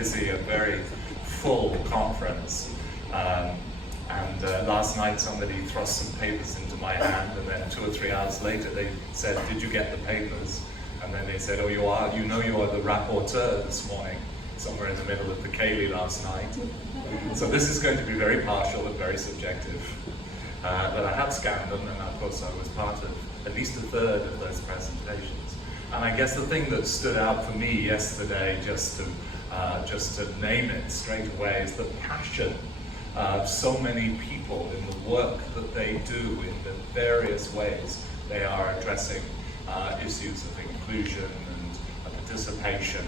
busy, a very full conference. And last night somebody thrust some papers into my hand, and then 2 or 3 hours later they said, "Did you get the papers?" And then they said, "Oh, you are the rapporteur this morning," somewhere in the middle of the Cayley last night. So this is going to be very partial and very subjective. But I have scanned them, and of course I was part of at least a third of those presentations. And I guess the thing that stood out for me yesterday, just to name it straight away, is the passion of so many people in the work that they do in the various ways they are addressing issues of inclusion and participation,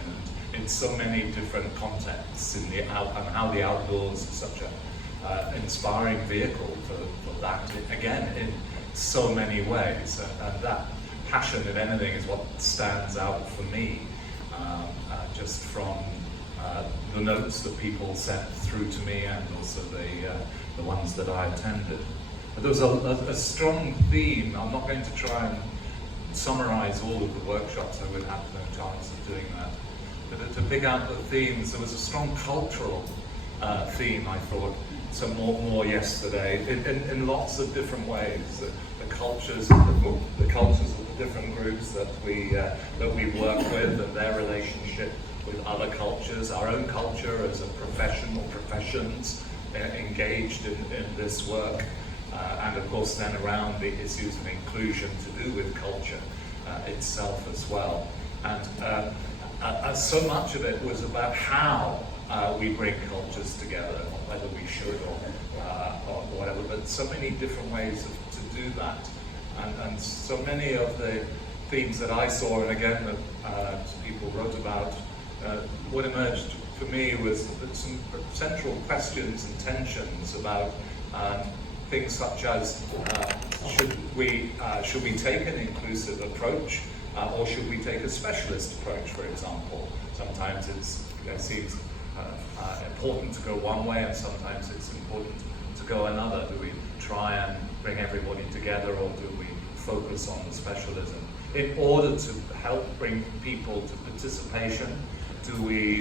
and in so many different contexts, and how the outdoors is such an inspiring vehicle for that, again, in so many ways. And that passion, if anything, is what stands out for me, just from the notes that people sent through to me, and also the ones that I attended. But there was a strong theme. I'm not going to try and summarize all of the workshops, I would have no chance of doing that. But to pick out the themes, there was a strong cultural theme, I thought, some more yesterday, in lots of different ways. The cultures of the different groups that we work with, and their relationship with other cultures, our own culture as a profession or professions engaged in this work, and of course then around the issues of inclusion to do with culture itself as well. And so much of it was about how we bring cultures together, not whether we should or whatever, but so many different ways to do that. And so many of the themes that I saw, and again that people wrote about, what emerged for me was some central questions and tensions about things such as should we take an inclusive approach, or should we take a specialist approach, for example? Sometimes it seems important to go one way, and sometimes it's important to go another. Do we try and bring everybody together, or do we focus on the specialism in order to help bring people to participation?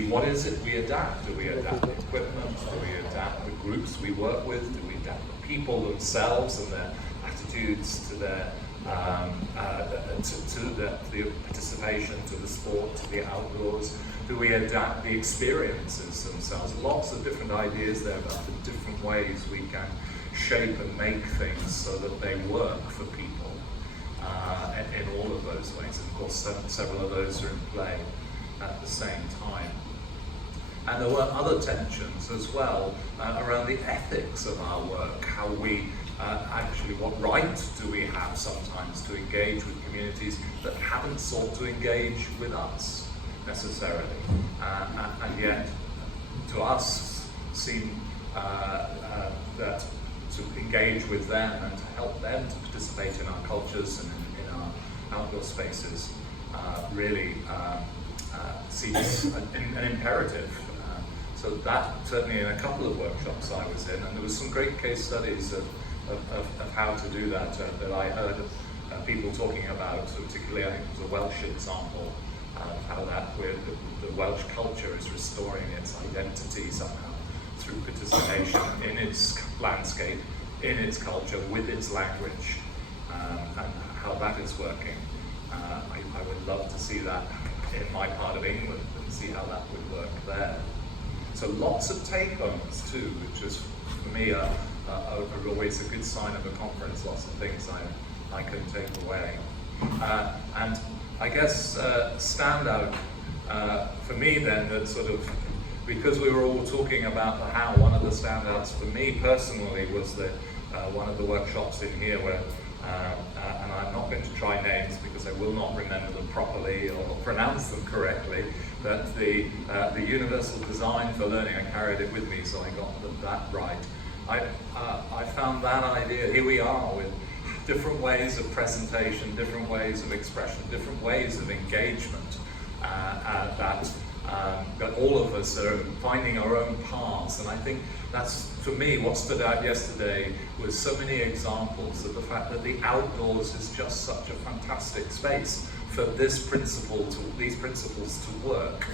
What is it we adapt? Do we adapt the equipment? Do we adapt the groups we work with? Do we adapt the people themselves and their attitudes to their the participation, to the sport, to the outdoors? Do we adapt the experiences themselves? Lots of different ideas there about the different ways we can shape and make things so that they work for people in all of those ways. And of course, several of those are in play at the same time. And there were other tensions as well around the ethics of our work, how we actually, what right do we have sometimes to engage with communities that haven't sought to engage with us necessarily, and yet to us seem that to engage with them and to help them to participate in our cultures and in our outdoor spaces really seems an imperative. So that, certainly in a couple of workshops I was in, and there was some great case studies of how to do that that I heard people talking about, particularly I think it was a Welsh example, how the Welsh culture is restoring its identity somehow through participation in its landscape, in its culture, with its language, and how that is working. I would love to see that in my part of England and see how that would work there. So lots of take-homes too, which is for me are always a good sign of a conference. Lots of things I can take away. And I guess standout for me then, that sort of, because we were all talking about the how, one of the standouts for me personally was that one of the workshops in here where, and I'm not going to try names because I will not remember them properly or pronounce them correctly, but the universal design for learning, I carried it with me so I got that right. I found that idea, here we are with different ways of presentation, different ways of expression, different ways of engagement, that all of us are finding our own paths. And I think that's, for me, what stood out yesterday was so many examples of the fact that the outdoors is just such a fantastic space for these principles to work.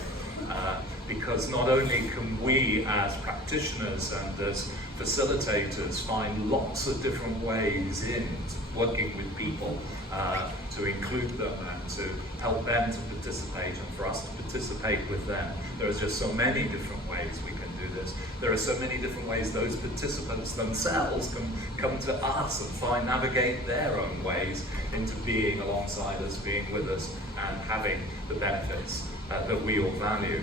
Because not only can we as practitioners and as facilitators find lots of different ways in working with people to include them and to help them to participate and for us to participate with them. There are just so many different ways we can do this. There are so many different ways those participants themselves can come to us and navigate their own ways into being alongside us, being with us, and having the benefits that we all value.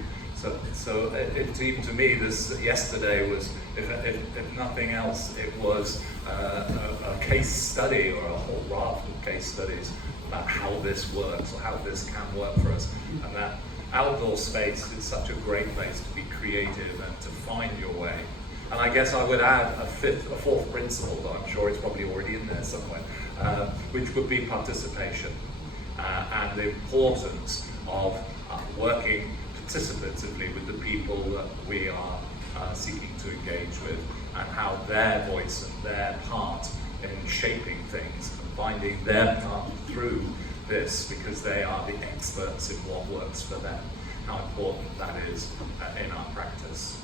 So it seemed to me this yesterday was, if nothing else, it was a case study, or a whole raft of case studies about how this works or how this can work for us. And that outdoor space is such a great place to be creative and to find your way. And I guess I would add a fourth principle, though I'm sure it's probably already in there somewhere, which would be participation and the importance of working participatively with the people that we are seeking to engage with, and how their voice and their part in shaping things and finding their path through this, because they are the experts in what works for them, how important that is in our practice.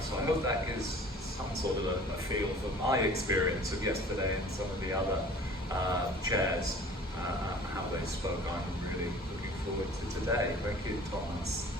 So I hope that gives some sort of a feel for my experience of yesterday and some of the other chairs, how they spoke. I'm really looking forward to today. Thank you, Thomas.